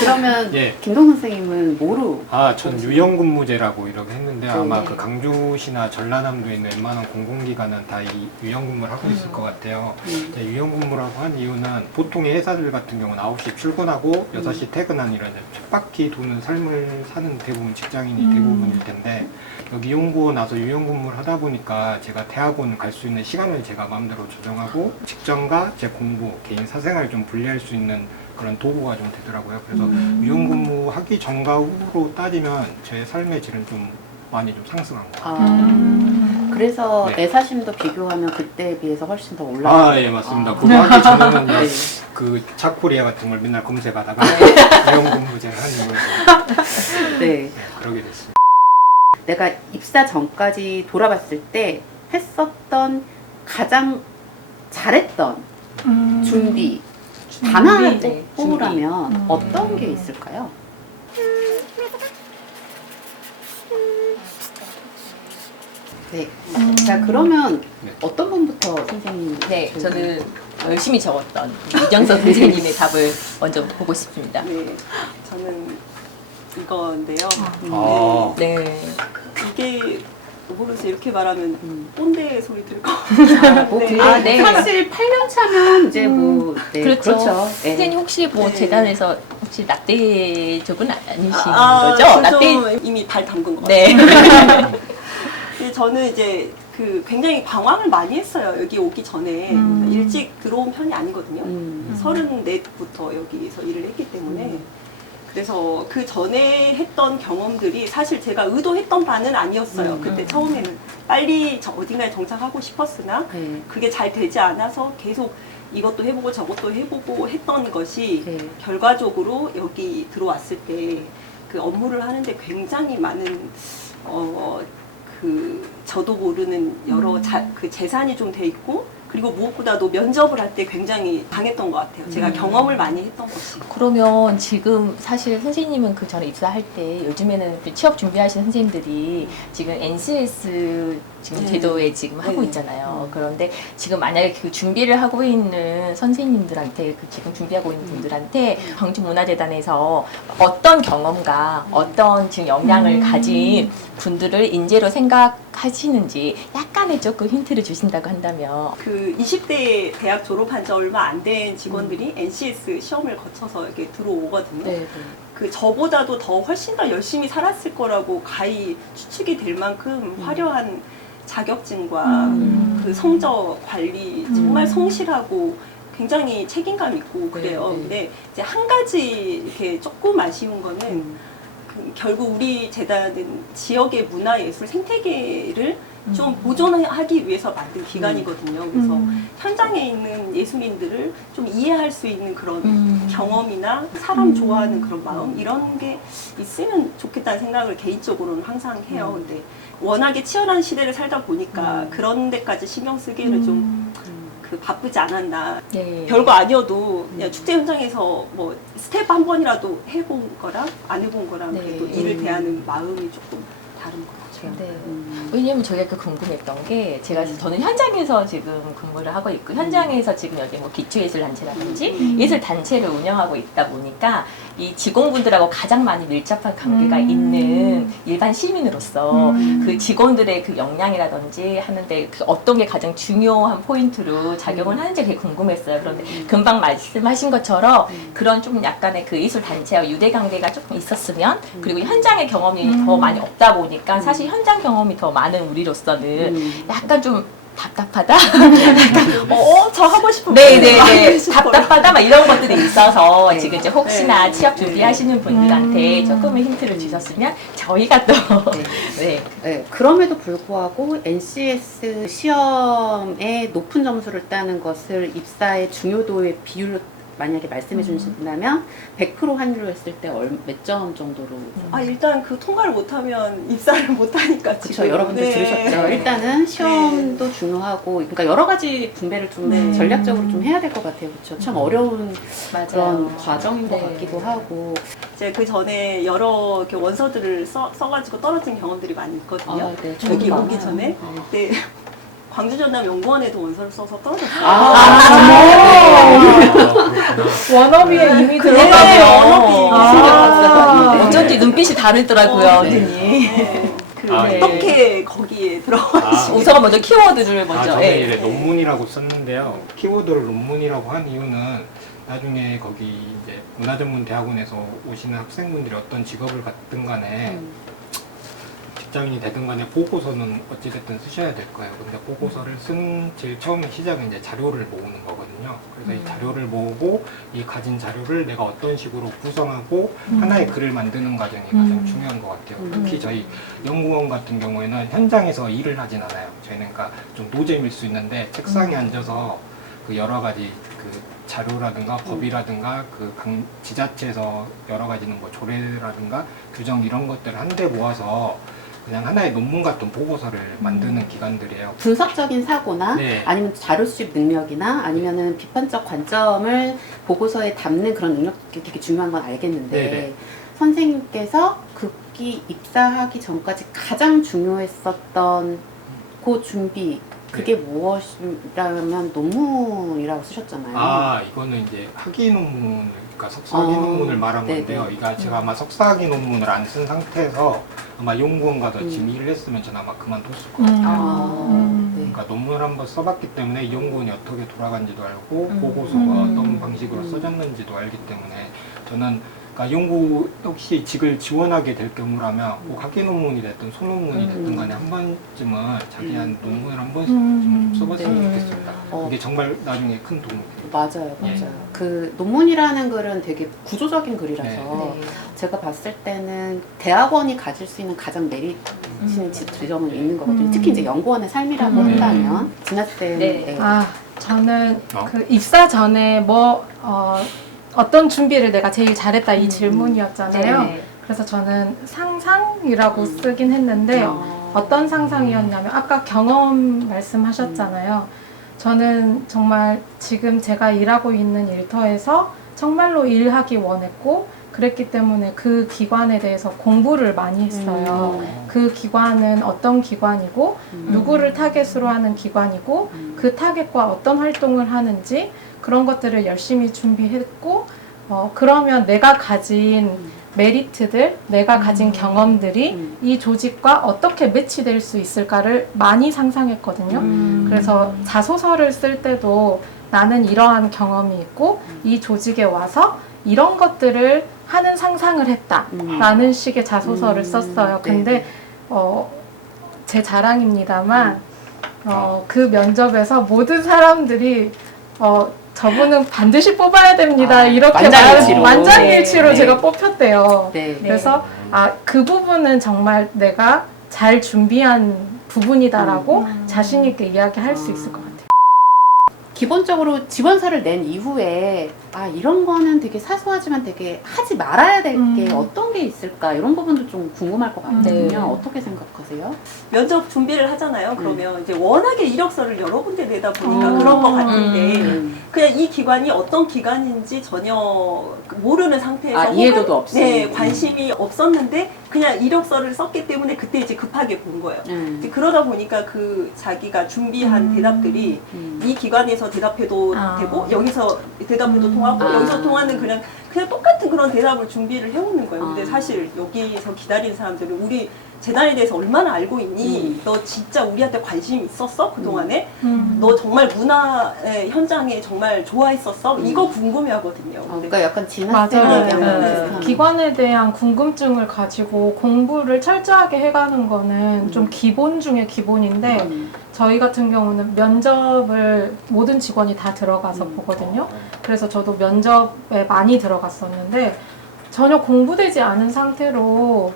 그러면 예. 김동 선생님은 뭐로? 전 유연근무제라고 이렇게 했는데 네. 아마 그 강주시나 전라남도에 있는 웬만한 공공기관은 다 이 유연근무를 하고 있을 것 같아요. 이제 유연근무라고 한 이유는 보통의 회사들 같은 경우는 9시 출근하고 6시 퇴근하는 이런 쳇바퀴 도는 삶을 사는 대부분 직장인이 대부분일 텐데 여기 이용고 나서 유연근무를 하다 보니까 제가 대학원 갈 수 있는 시간을 제가 마음대로 조정하고 직장과 제 공부, 개인 사생활을 좀 분리할 수 있는 그런 도구가 좀 되더라고요. 그래서 유연근무 하기 전과 후로 따지면 제 삶의 질은 좀 많이 좀 상승한 것 같아요. 그래서 네. 내사심도 비교하면 그때에 비해서 훨씬 더 올라가요. 예, 맞습니다. 그거 하기 전에는 네. 그 차코리아 같은 걸 맨날 검색하다가 유연근무제를 한 이후에 네. 그러게 됐습니다. 내가 입사 전까지 돌아봤을 때 했었던 가장 잘했던 준비 단 하나 네, 뽑으라면 어떤 게 있을까요? 네. 자, 그러면 네. 어떤 분부터 선생님? 네, 저는 열심히 적었던 이정서 선생님의 답을 먼저 보고 싶습니다. 네, 저는 이건데요. 아. 네. 이게 모르겠어요. 이렇게 말하면 꼰대 소리 들고. 뭐 네. 근데 네. 사실 8년 차면 이제 뭐 네, 그렇죠. 네. 선생님 혹시 뭐 네. 재단에서 혹시 낙대 적은 아니신 저 거죠? 낙대. 좀 이미 발 담근 것 네. 같아요. 근데 저는 이제 그 굉장히 방황을 많이 했어요. 여기 오기 전에 일찍 들어온 편이 아니거든요. 34부터 여기서 일을 했기 때문에 그래서 그 전에 했던 경험들이 사실 제가 의도했던 바는 아니었어요. 그때 처음에는 빨리 어딘가에 정착하고 싶었으나 네. 그게 잘 되지 않아서 계속 이것도 해보고 저것도 해보고 했던 것이 네. 결과적으로 여기 들어왔을 때 그 업무를 하는데 굉장히 많은 그 저도 모르는 여러 그 재산이 좀 돼 있고 그리고 무엇보다도 면접을 할 때 굉장히 당했던 것 같아요. 제가 경험을 많이 했던 것이. 그러면 지금 사실 선생님은 그 전에 입사할 때 요즘에는 취업 준비하시는 선생님들이 지금 NCS 지금 네. 제도에 지금 하고 네. 있잖아요. 그런데 지금 만약에 그 준비를 하고 있는 선생님들한테 그 지금 준비하고 있는 분들한테 광주문화재단에서 어떤 경험과 어떤 지금 역량을 가진 분들을 인재로 생각하시는지 약간의 조금 힌트를 주신다고 한다면 그 20대 대학 졸업한 지 얼마 안 된 직원들이 NCS 시험을 거쳐서 이렇게 들어오거든요. 네. 그 저보다도 더 훨씬 더 열심히 살았을 거라고 가히 추측이 될 만큼 화려한 자격증과 그 성적 관리 정말 성실하고 굉장히 책임감 있고 그래요. 네. 근데 이제 한 가지 이렇게 조금 아쉬운 거는 그 결국 우리 재단은 지역의 문화예술 생태계를 좀 보존하기 위해서 만든 기관이거든요. 그래서 현장에 있는 예술인들을 좀 이해할 수 있는 그런 경험이나 사람 좋아하는 그런 마음 이런 게 있으면 좋겠다는 생각을 개인적으로는 항상 해요. 근데 워낙에 치열한 시대를 살다 보니까 그런 데까지 신경 쓰기에는 좀 그 바쁘지 않았나. 네. 별거 아니어도 그냥 축제 현장에서 뭐 스텝 한 번이라도 해본 거랑 안 해본 거랑 네. 그래도 일을 대하는 마음이 조금 다른 것 같아요. 네. 왜냐면 저희가 그 궁금했던 게 저는 현장에서 지금 근무를 하고 있고 현장에서 지금 여기 뭐 기초예술 단체라든지 예술 단체를 운영하고 있다 보니까 이 직원분들하고 가장 많이 밀접한 관계가 있는 일반 시민으로서 그 직원들의 그 역량이라든지 하는데 그 어떤 게 가장 중요한 포인트로 작용을 하는지 되게 궁금했어요. 그런데 금방 말씀하신 것처럼 그런 좀 약간의 그 예술 단체와 유대 관계가 조금 있었으면 그리고 현장의 경험이 더 많이 없다 보니까 사실 현장 경험이 더 많은 우리로서는 약간 좀 답답하다? 저 하고 싶은 네네네. 답답하다? 막 이런 것들이 있어서 네. 지금 이제 혹시나 네. 취업 준비하시는 분들한테 조금의 힌트를 주셨으면 저희가 또 네. 네, 그럼에도 불구하고 NCS 시험에 높은 점수를 따는 것을 입사의 중요도의 비율로 만약에 말씀해 주신다면 100% 환율로 했을 때 몇 점 정도로? 일단 그 통과를 못하면 입사를 못하니까 그렇죠. 지금. 여러분들 네. 들으셨죠. 일단은 시험도 중요하고, 그러니까 여러 가지 분배를 좀 네. 전략적으로 좀 해야 될 것 같아요. 그렇죠. 참 어려운 맞아요. 그런 과정인 것 네. 같기도 하고. 이제 그 전에 여러 이렇게 원서들을 써가지고 떨어진 경험들이 많이 있거든요. 아, 네. 저도 여기 많아요. 오기 전에. 네. 광주전남연구원에도 원서를 써서 떨어졌어요. 아, 그렇구나. 워너비에 이미 그래요. 들어가면 워너비. 아. 어쩐지 눈빛이 다르더라고요, 네. 언니. 네. 아, 네. 어떻게 거기에 들어가시? 우선은 먼저 키워드를 먼저. 저는 예. 이제 논문이라고 썼는데요. 키워드를 논문이라고 한 이유는 나중에 거기 이제 문화전문대학원에서 오시는 학생분들이 어떤 직업을 갖든 간에 직장인이 되든 간에 보고서는 어찌됐든 쓰셔야 될 거예요. 근데 보고서를 쓴 제일 처음에 시작은 이제 자료를 모으는 거거든요. 그래서 이 자료를 모으고 이 가진 자료를 내가 어떤 식으로 구성하고 하나의 글을 만드는 과정이 가장 중요한 것 같아요. 특히 저희 연구원 같은 경우에는 현장에서 일을 하진 않아요. 저희는 그러니까 좀 노잼일 수 있는데 책상에 앉아서 그 여러 가지 그 자료라든가 법이라든가 그 지자체에서 여러 가지는 뭐 조례라든가 규정 이런 것들을 한데 모아서 그냥 하나의 논문 같은 보고서를 만드는 기관들이에요. 분석적인 사고나 네. 아니면 자료 수집 능력이나 아니면은 비판적 관점을 보고서에 담는 그런 능력이 되게 중요한 건 알겠는데 네네. 선생님께서 극기 입사하기 전까지 가장 중요했었던 그 준비 그게 무엇이라면 논문이라고 쓰셨잖아요. 아, 이거는 이제 학위 논문, 그러니까 석사학위 아, 논문을 말한 네네. 건데요. 이거 제가 아마 석사학위 논문을 안 쓴 상태에서 아마 연구원 가서 지금 일을 했으면 저는 아마 그만뒀을 거예요. 네. 그러니까 논문을 한번 써봤기 때문에 이 연구원이 어떻게 돌아간지도 알고 보고서가 어떤 방식으로 써졌는지도 알기 때문에 저는 그러니까 연구 혹시 직을 지원하게 될 경우라면 뭐 학위 논문이 됐든 소논문이 됐든 간에 한 번쯤은 자기한 논문을 한 번씩 좀 써봤으면 네. 좋겠습니다. 그게 정말 나중에 큰 도움이 돼요. 맞아요, 예. 맞아요. 그 논문이라는 글은 되게 구조적인 글이라서 네. 제가 봤을 때는 대학원이 가질 수 있는 가장 메리트인 지점은 있는 거거든요. 특히 이제 연구원의 삶이라고 한다면 진아쌤 네. 아, 저는 어? 그 입사 전에 어떤 준비를 내가 제일 잘했다 이 질문이었잖아요. 네. 그래서 저는 상상이라고 쓰긴 했는데 어떤 상상이었냐면 아까 경험 말씀하셨잖아요. 저는 정말 지금 제가 일하고 있는 일터에서 정말로 일하기 원했고 그랬기 때문에 그 기관에 대해서 공부를 많이 했어요. 그 기관은 어떤 기관이고 누구를 타겟으로 하는 기관이고 그 타겟과 어떤 활동을 하는지 그런 것들을 열심히 준비했고 그러면 내가 가진 메리트들, 내가 가진 경험들이 이 조직과 어떻게 매치될 수 있을까를 많이 상상했거든요. 그래서 자소서를 쓸 때도 나는 이러한 경험이 있고 이 조직에 와서 이런 것들을 하는 상상을 했다라는 식의 자소서를 썼어요. 근데 제 자랑입니다만 그 면접에서 모든 사람들이 저분은 반드시 뽑아야 됩니다. 이렇게 만장일치로. 만장일치로 네. 제가 뽑혔대요. 네. 그래서 그 부분은 정말 내가 잘 준비한 부분이다라고 자신 있게 이야기할 수 있을 것 같아요. 기본적으로 지원서를 낸 이후에 이런 거는 되게 사소하지만 되게 하지 말아야 될 게 어떤 게 있을까 이런 부분도 좀 궁금할 것 같거든요. 네. 어떻게 생각하세요? 면접 준비를 하잖아요. 그러면 이제 워낙에 이력서를 여러 군데 내다 보니까 그런 것 같은데 그냥 이 기관이 어떤 기관인지 전혀 모르는 상태에서 이해도도 없이. 네, 관심이 없었는데 그냥 이력서를 썼기 때문에 그때 이제 급하게 본 거예요. 이제 그러다 보니까 그 자기가 준비한 대답들이 이 기관에서 대답해도 되고 여기서 대답해도 통하고 여기서 통하는 그냥 똑같은 그런 대답을 준비를 해오는 거예요. 근데 사실 여기서 기다리는 사람들은 우리 재단에 대해서 얼마나 알고 있니? 너 진짜 우리한테 관심 있었어? 그동안에? 너 정말 문화의 현장에 정말 좋아했었어? 이거 궁금해 하거든요. 근데 그러니까 약간 진학생 맞아요. 얘기하는 네. 비슷한. 기관에 대한 궁금증을 가지고 공부를 철저하게 해가는 거는 좀 기본 중에 기본인데 저희 같은 경우는 면접을 모든 직원이 다 들어가서 보거든요. 그래서 저도 면접에 많이 들어갔었는데 전혀 공부되지 않은 상태로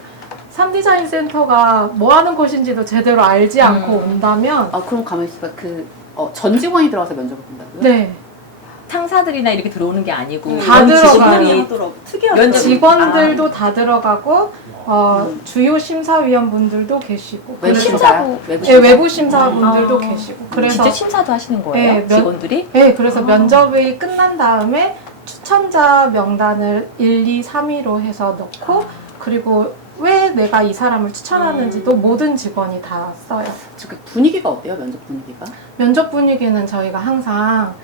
3디자인 센터가 뭐 하는 곳인지도 제대로 알지 않고 온다면 그럼 가만히 있어봐. 전 직원이 들어가서 면접을 본다고요? 네. 상사들이나 이렇게 들어오는 게 아니고 다 들어가요. 하더라고. 특이하더라고요. 직원들도 다 들어가고 주요 심사위원분들도 계시고 외부 그리고 심사요? 네, 외부 심사분들도 계시고 그래서 진짜 심사도 하시는 거예요? 네, 직원들이? 네, 그래서 면접이 끝난 다음에 추천자 명단을 1, 2, 3위로 해서 넣고 그리고 왜 내가 이 사람을 추천하는지도 모든 직원이 다 써요. 그 분위기가 어때요? 면접 분위기가? 면접 분위기는 저희가 항상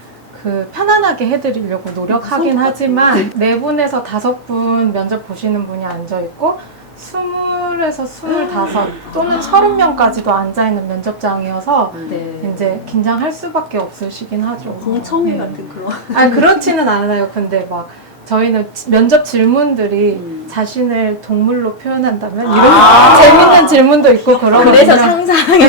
그 편안하게 해드리려고 노력하긴 하지만 4분에서 5분 면접 보시는 분이 앉아 있고 20에서 25 또는 30명까지도 앉아 있는 면접장이어서 네. 이제 긴장할 수밖에 없으시긴 하죠. 공청회 네. 같은 그런. 아 그렇지는 않아요. 근데 막 저희는 면접 질문들이 자신을 동물로 표현한다면 이런 재밌는 질문도 있고 그러거든요. 그래서 상상이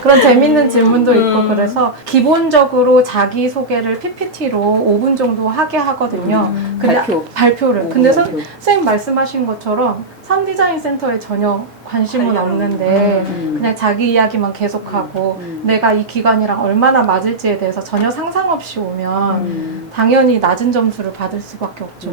그런 재밌는 질문도 있고 그래서 기본적으로 자기 소개를 PPT로 5분 정도 하게 하거든요. 근데 발표를. 근데 선생님 말씀하신 것처럼 3디자인 센터에 전혀 관심은 없는데 그냥 자기 이야기만 계속하고 내가 이 기관이랑 얼마나 맞을지에 대해서 전혀 상상 없이 오면 당연히 낮은 점수를 받을 수밖에 없죠.